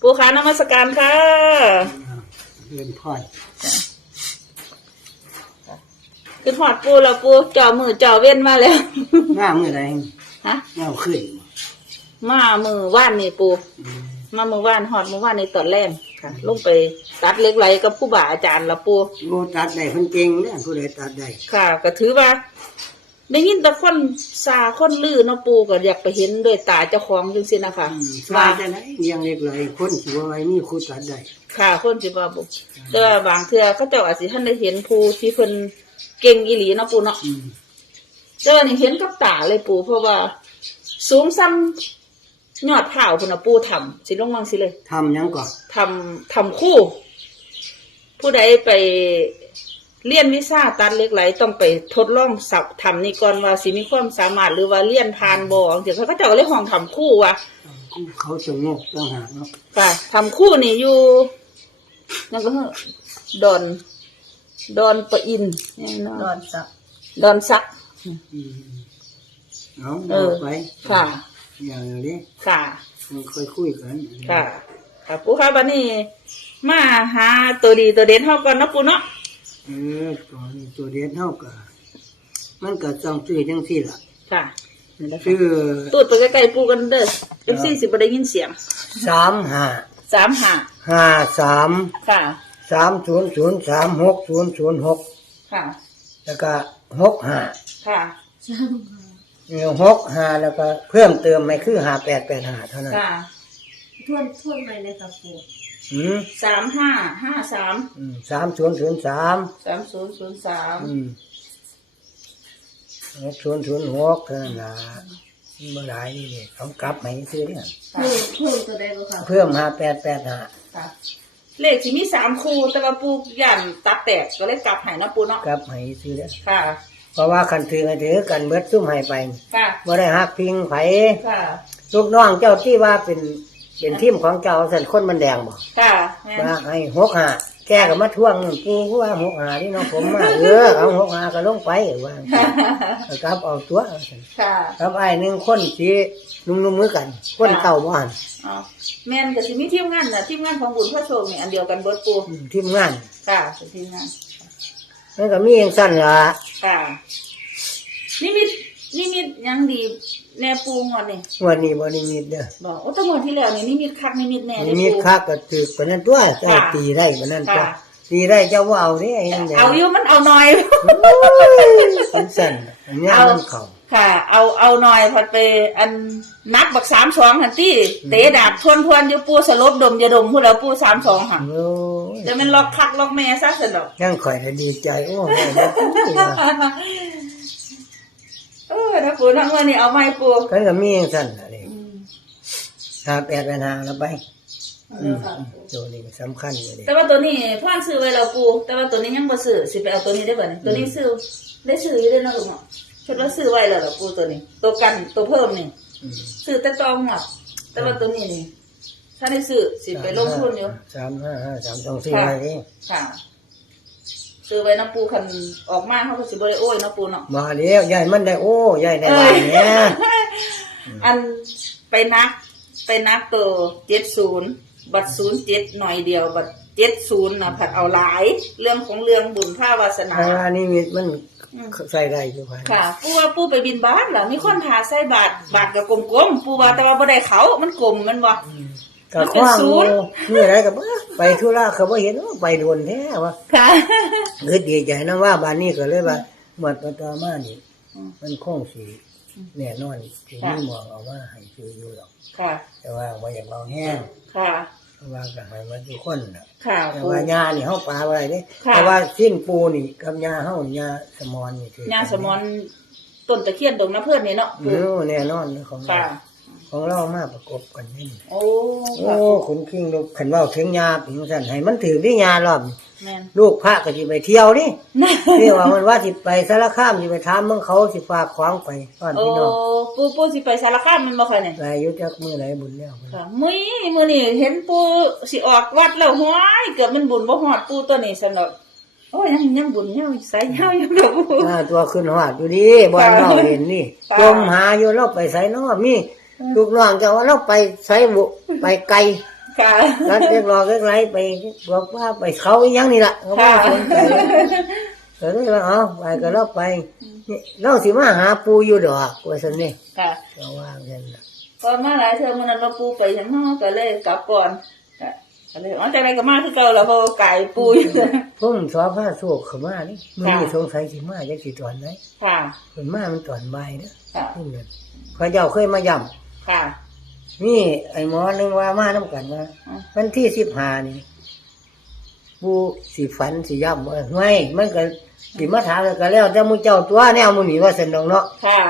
ปูขานมัสการค่ะเรียนพ่อยขึ้นหอดปูแล้วปูจ่อมือจ่อเว้นมาแล้วหน้ามือไรฮะหน้าขึ้นมามือว่านนี่ปูมามือว่านหอดมือว่านในตอนแรกค่ะลงไปตัดเหล็กไหลกับผู้บ่าอาจารย์ละปูโอ้ตัดได้คนเก่งเนี่ยผู้ใดตัดได้ค่ะ ก็ถือว่า ได้ยินแต่คนซาคนลือเนาะปูก็อยากไปเห็นด้วยตาเจ้าของจังสินะคะอืมว่าว่าจะไหนยังเล็กเลยคนสิว่าไว้นี่ครูตัดได้ค่ะคนสิว่าบุแต่ว่าบางเทื่อเขาเจ้าอาจสิท่านได้เห็นผู้ที่เพิ่นเก่งอีหลีเนาะปูเนาะอืมแต่ว่านี่เห็นกับตาเลยปูเพราะว่า สูงซ้ำยอดเผาพุ่นน่ะปูทำสิลงมังสิเลย ทำหยังก่อนทำทำคู่ ผู้ใดไป เรียนวิชาตัดเหล็กไหลต้องไปทดลองสับทำนี่ก่อนว่าสิมีความสามารถหรือว่าเรียนทานบ่เดี๋ยวเขาก็เจะเลยห้องทำคู่ว่ะเขาสงบต้องหากเนาะค่ะทำคู่นี่อยู่นั่นก็คือดอน ดอนปะอินนี่เนาะนอนสับดอนซักอืมเอาเออไปค่ะ อย่างนี้ค่ะมันค่อยคุยกันค่ะค่ะปูค่ะวันนี้มาหาตัวดีตัวเด่นเท่ากันเนาะปูเนาะ เออตัวนี้ตัวเดียนเท่ากับมันก็ต้องซื้อจังสี่ล่ะค่ะนี่แหละค่ะซื้อตูดไปใกล้ๆปูกันเด้อเอฟซีสิบ่ได้ยินเสียงสามห้าสามห้าห้าสามค่ะสามศูนย์ศูนย์สามหกศูนย์ศูนย์หกค่ะ แล้วก็หกห้าค่ะเนี่ยหกห้าแล้วก็เพิ่มเติมไม่คือห้าแปดแปดห้าเท่านั้น ค่ะ ทวนทวนไปเลยครับปู อืมสามห้าห้าสามอืมสามศูนย์ศูนย์สามสามศูนย์ศูนย์สามอืมหกศูนย์ศูนย์หกเท่านั้นละเมื่อไรนี่เนี่ยเขากลับให้ซื้อเนี่ยเพิ่มเพิ่มตัวใดบ่ครับเพิ่มห้าแปดแปดห้าค่ะ เลขที่มีสามคู่แต่ว่าปูย่านตัดแตกก็เลยกลับใหายนาะปูเนาะกลับให้ซื้อเนี่ยค่ะ เพราะว่าคันถือกันถือกันเบิดซุ่มให้ไปค่ะว่าได้หักพิงไผค่ะ ลูกน้องเจ้าที่ว่าเป็น เป็นทีมของเจ้าสันคนมันแดงบ่ค่ะแม่นว่าให้หกหาแกก็มาท่วงปูก็ว่าหกหาที่น้องผมมาเออเอาหกหาก็ลงไปว่าก็กลับเอาตัวเอาซั่นค่ะครับไอ้หนึ่งคนที่นุ่มๆมือกัน คนเก่าบ้านอ๋อแม่นก็สิมีทีมงานน่ะทีมงานของบุญพระโชคนี่อันเดียวกันเบิดปูทีมงานค่ะเป็นทีมงานนั่นก็มีอย่างสั้นละค่ะนี่มิตนี่มิตยังดี แน่ปูงอนนี่วันนี้บริมีเด้อบอกโอ้ตั้งวันที่แล้วนี่นี่มิตคักนี่มิตแน่เลยมีปูคักก็ถือปานนั้นตัวแต่ค่ะตีได้ปานนั้นตัวค่ะตีได้เจ้าว่าเอาเด้ไอ้นั่นแหละเอาอยู่มันเอาหน่อยมันสั้นอันนี้เอามันเข่าค่ะ เอาเอาหน่อยพอไปอันนับบักสามสองหันตี้เตะดาบทวนทวนอยู่ปูสลบดมอยาดมพูดแล้วปูสามสองหันโอ้ยแต่มันล็อกคักล็อกแม่ซะสนดอกยังข่อยน่ะดีใจโอ้ ยได้ดีว่ะเออถ้าปูทั้งวันนี้เอาไม้ปูก็ก็มีอย่างสั้นน่ะนี่ถ้าแปดปัญหาแล้วไปอืมตัวนี้สำคัญอยู่ดิแต่ว่าตัวนี้พ่อนซื้อไว้แล้วปูแต่ว่าตัวนี้ยังบ่ซื้อสิไปเอาตัวนี้ได้บ่เนี่ยตัวนี้ซื้อได้ซื้ออยู่ได้เนาะลูกเนาะชุดละซื้อไว้แล้วล่ะปูตัวนี้ ตัวกันตัวเพิ่มนี่อืมซื้อแต่ตองหมดแต่ว่าตัวนี้นี่ถ้าได้ซื้อสิไปลงทุนอยู่สามห้าห้าสามต้องสี่ไว้ดิค่ะ ซื้อไว้น้ำปูคันออกมาเขาก็สิบ่ได้โอ้ยเนาะปูเนาะมาเลี้ยวใหญ่มันได้โอ้ใหญ่ในบ้านเนี่ยอันไปนัก ไปนักตัวเจ็ดศูนย์บัตรศูนย์เจ็ดหน่อยเดียวบัตรเจ็ดศูนย์นะผัดเอาหลาย เรื่องของเรื่องบุญผ้าวาสนาเพราะว่านี่มีมันใส่ได้อยู่ภายค่ะปูว่าปูไปบินบาทเหรอมีคนพาใส่บาทบาทกับกลมๆปูว่าแต่ว่าบ่ได้เขา มันกลมมันบ่ ก็คว้างอยู่นี่อะไรกับไปธุระเขาบ่เห็นว่าไปโดนแท้ว่าค่ะเกิดดีใจนะว่าบ้านนี้ก็เลยว่าหมดต่อมานี่ อืม มันคงสีแน่นอนที่นี่มองเอาว่าให้ซื้ออยู่หรอก ค่ะ แต่ว่าว่าอย่างเราแห้งค่ะ เพราะว่าก็ให้มันทุกคนน่ะ ค่ะแต่ปู ว่ายานี่เฮาปลาอะไรนี่ค่ะ แต่ว่าสิ้นปูนี่กับยาเฮาญาสมอนนี่คือยาสมอนต้นตะเคียนดงน้ำเพื่อนนี่เนาะเออแน่นอนของเราค่ะ ของเรามาประกบกันนี่โอ้โอ้ค่ะขุนคิงลูกขันเว่าถึงยาถึงสั่นให้มันถือที่ยารอบแม่นลูกพระก็สิไปเที่ยวนี่เรียกว่ามันว่าสิไปสารคามสิไปถามเมืองเขาสิฝากของไปบ้านโอ้พี่น้องปูปูสิไปสารคามแมันบ่ค่อยเนี่ยไปอยุจักมือไหนบุญแล้วค่ะมื้อมื้อนี้เห็นปูสิออกวัดแล้วห้อยเกือบมันบุญบ่ฮอดปูตัวนี้ซั่นดอกโอ้ยยังยังบุญยังใส่ยังอยู่กับปู หน้าตัวขึ้นหอดอยู่ดีบ่อนเราเห็นนี่ค่ะจมหาอยู่เราไปใส่นอมี ลูกน้องเจะว่าเราไปใส่บุไปไกลค่ะรัดเรียกรอเรียกไรไปบอกว่าไปเขาอีหยังนี่ล่ะเขาไม่สนใจก็เลยว่าเอาไปก็เราไปนี่เราสิมาหาปูอยู่ดอกว่าซั่นนี่ค่ะก็ว่ากันน่ะก่อนมาหลายเทอมมันนั้นเราปูไปฉันเนาะก็เลยกลับก่อนค่ะก็เลยอ๋อจากไหนก็มาคือเก่าแล้วเพราะว่าไก่ปูอยู่ผมสอบผ้าโศกเข้ามานี่มันค่ะมีสงสัยสิมาจักสิตอนไหนค่ะเพิ่นมามันตอนบ่ายเด้อค่ะเพิ่นนั่นเขาเจ้าเคยมาย้ำ ค่ะนี่ไอ้หมอนึงว่ามาน้ำกันว่าอืม วันที่สิบห้านี่ปูสิฝันสิย่ำว่าไม่มันก็สิมาถามแล้วก็แล้วแต่หมูเจ้าตัวแนวหมูนี่ว่าสนดองเนาะค่ะ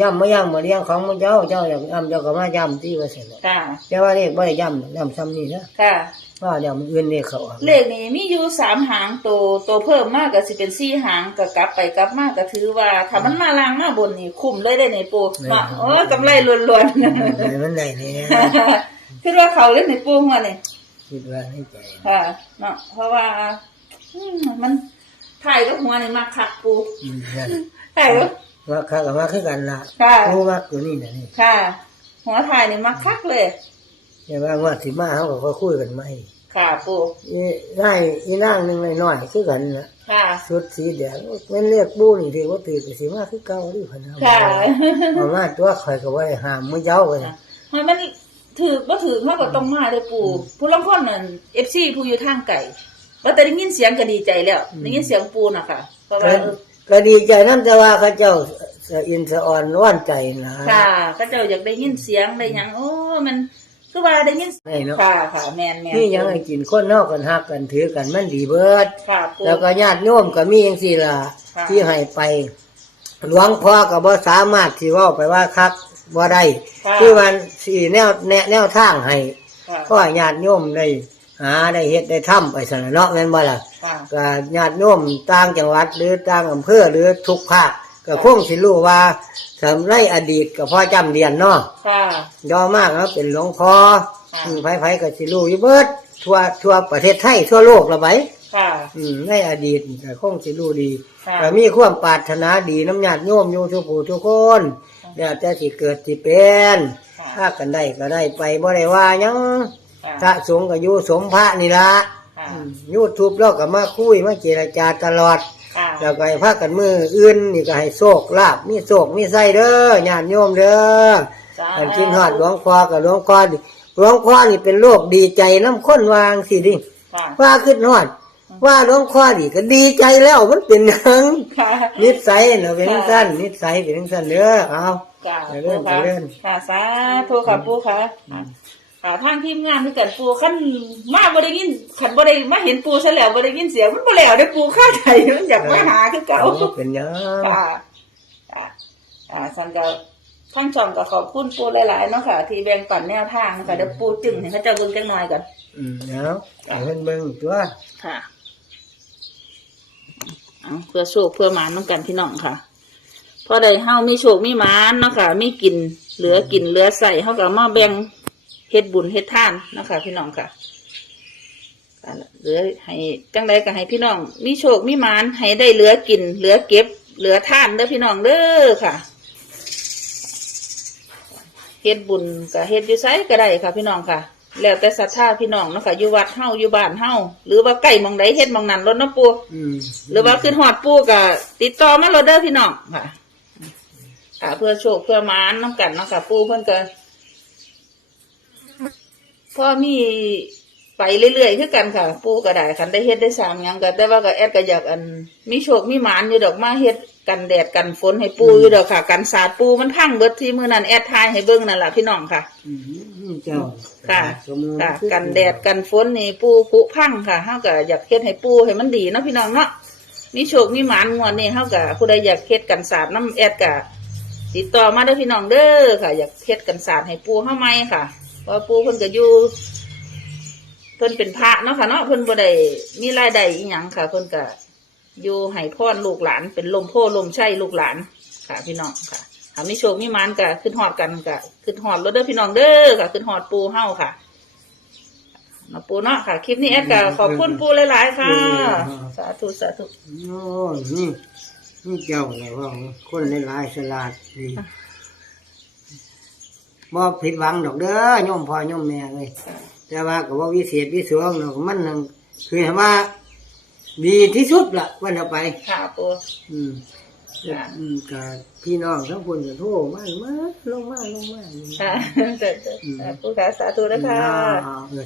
ย่ำมาย่ำมาเลี้ยงของหมูเจ้าเจ้าอยากย่ำเจ้าก็มาย่ำที่ว่าสนดอกค่ะ แต่ว่าเลขบ่ได้ย่ำย่ำซ้ำนี่นะค่ะ ว่าเดี๋ยวมันอื่นเลขเขาออกเลขนี้มีอยู่สามหางตัวตัวเพิ่มมากก็สิเป็นสี่หางก็กลับไปกลับมาก็ถือว่าถ้ามันมาล่างมาบนนี่คุ้มเลยได้ในปูเนาะโอ้ยกำไรล้วนไหนมันไหนเนี่ยๆ คิดว่าเขาเล่นในปูหัวนี่คิดว่าให้ใจค่ะเนาะเพราะว่าอืมมันถ่ายกับหัวนี่มาคักปูอืมนั่นถ่ายกับ ว่าข้ากับมาคือกันละค่ะปูมากกว่านี่นะนี่ค่ะ หัวถ่ายนี่มาคักเลย แต่ว่างวดสิมาเขาก็ค่อยคุยกันไหมค่ะปูนี่ได้อีนางหนึ่งน้อยๆคือกันนะค่ะ ชุดสีแดงแม่นเรียกบูนี่ที่ว่าตีกสีมาคือเก่าดิพันเอาค่ะเอามาตัวข่อยก็ไว้ห้ามมือเย้าไว้นะมันมันถือบ่ถือมากกว่าต้องมาเด้อปู่ผู้ลางคนนั่น FC ผู้อยู่ทางไกลว่าแต่ได้ยินเสียงก็ดีใจแล้วได้ยินเสียงปู่น่ะค่ะเพราะก็ว่า ก็ดีใจนั่นแต่ว่าเขาเจ้าสะอินสะอ่อนว่านใจนะค่ะก็เจ้าอยากได้ยินเสียงได้หยังโอ้มันคือว่าได้ยินนี่เนาะค่ะค่ะแม่นแม่นนี่ยังให้กินคนนอกกันฮักกันถือกันมันดีเบิด ค่ะปู่ แล้วก็ญาติโยมก็มีอย่างสี่ล่ะค่ะ ที่ให้ไป หลวงพ่อก็บ่สามารถที่เว่าไปว่าคักบ่ได้ค่ะคือวันสี่แนวแนะแนวทางให้ค่ะ ก็ญาติโยมได้ หาได้เฮ็ดได้ทำไปสนะเนาะแม่นบ่ล่ะค่ะก็ญาติโยมต่างจังหวัดหรือต่างอำเภอหรือทุกภาคก็คงสิรู้ว่าสมัยในอดีตก็พ่อจำเรียนเนาะค่ะยอมากนะเป็นหลวงพ่อค่ะ อืมไผๆก็สิรู้อยู่เบิดทั่วทั่วประเทศไทยทั่วโลกละไปค่ะ อืมในอดีตก็คงสิรู้ดี ค่ะ ก็มีความปรารถนาดีน้ำญาติโยมอยู่ทุกผู้ทุกคนแล้วแต่สิเกิดสิเป็น ค่ะ ถ้ากันได้ก็ได้ไปบ่ได้ว่าหยัง พค่ะระสงฆ์ก็อยู่สมพระนี่ละค่ะยูทูบเราก็มาคุยมาเจรจาตลอด ค่ะแล้วก็ให้พากันมืออื่นนี่ก็ให้โชคลาภมีโชคมีไส้เด้อญาติโยมเด้อสาอันกินฮอดหลวงพ่อกับหลวงพ่อนี่หลวงพ่อนี่เป็นโรคดีใจน้ำข้นวางสิดิค่ะว่าขึ้นฮอด ว่าหลวงพ่อนี่ก็ดีใจแล้วมันเป็นหยังค่ะนิสัยเนาะเป็นจังซั่นนิสัยเป็นจังซั่นเด้อเอาค่ะเจริญเจริญ ค่ะสาธุค่ะปู่ค่ะ ค่ะทางทีมงานคือกันปู่ขั้นมาบ่ได้ยินขันบ่ได้มาเห็นปู่ซะแล้วบ่ได้ยินเสียงมันบ่แล้วได้อปู่ค่าใจมันอยากมาหาคือเก่าเอาเป็นหยังค่ะค่ะอ่าสันก็ท่านจอมก็ขอบคุณปู่หลายๆเนาะค่ะ ที่แบ่งปันแนวทางค่ะเดี๋ยวปู่จึงให้เขาเจ้าเบิ่งจักหน่อยก่อนอืมเอาเอาเพิ่นเบิ่งตัวค่ะเอาเพื่อโชคเพื่อหมานน้องกันพี่น้องค่ะพอได้เฮามีโชคมีหมานเนาะค่ะมีกินเหลือกินเหลือใส่เฮาก็เอามาแบ่ง เฮ็ดบุญเฮ็ดทานเนาะค่ะพี่น้องค่ะค่ะเหลือให้จังไดก็ให้พี่น้อง มีโชคมีหมานให้ได้เหลือกิน เหลือเก็บ เหลือทานเด้อพี่น้องเด้อค่ะเฮ็ดบุญก็เฮ็ดอยู่ไสก็ได้ค่ะ พี่น้องค่ะ แล้วแต่ศรัทธาพี่น้องเนาะค่ะอยู่วัดเฮาอยู่บ้านเฮาหรือว่าใกล้หมองใดเฮ็ดหมองนั้นรถเนาะปูอืมหรือว่าขึ้นฮอดปูก็ติดต่อมาโลดเด้อพี่น้องค่ะ ค่ะ เพื่อโชคเพื่อหมานน้ำกันเนาะค่ะ ปูเพิ่นก็ พอมีไปเรื่อยๆคือกันค่ะ ปูก็ได้คันได้เฮ็ดได้สร้างหยังก็แต่ว่าก็แอดก็อยากอัน มีโชคมีหมานอยู่ดอกมาเฮ็ดกันแดดกันฝนให้ปูอยู่ดอกค่ะ กันสาดปูมันพังเบิดที่มื้อนั้นแอดทายให้เบิ่งนั่นล่ะพี่น้องค่ะ อืมเจ้าค่ะสมุนค่ะกันแดดกันฝนนี่ปูผุพังค่ะเฮาก็อยากเฮ็ดให้ปูให้มันดีเนาะพี่น้องเนาะมีโชคมีหมานงวดนี้เฮาก็ผู้ใดอยากเฮ็ดกันสาดน้ำแอดก็ติดต่อมาเด้อพี่น้องเด้อค่ะ อยากเฮ็ดกันสาดให้ปูเฮาไหมค่ะเพราะปูเพิ่นก็อยู่เพิ่นเป็นพระเนาะค่ะเนาะเพิ่นบ่ได้มีรายได้อีหยังค่ะ เพิ่นก็อยู่ให้พรลูกหลาน เป็นลมโพลมไส้ลูกหลานค่ะ พี่น้องค่ะถ้ามีโชคมีหมานก็ขึ้นฮอดกันก็ขึ้นฮอดรถเด้อพี่น้องเด้อค่ะขึ้นฮอดปูเฮาค่ะมาปูเนาะค่ะ คลิปนี้แอดก็ขอบคุณปูหลายๆค่ะ สาธุสาธุ โอ้นี่นี่เจ้าแล้วว่าคนหลายๆฉลาดดี บ่ผิดหวังดอกเด้อโยมพ่อโยมแม่เลยแต่ว่าก็บ่วิเศษวิสวงเนาะมันนั่นคือว่าดีที่สุดล่ะวันเอาไป ค่ะปูอืมค่ะอืมกับพี่น้องทั้งคนก็โทรมามาลงมาลงมาค่ะปูค่ะสาธุนะคะ อ่าเออ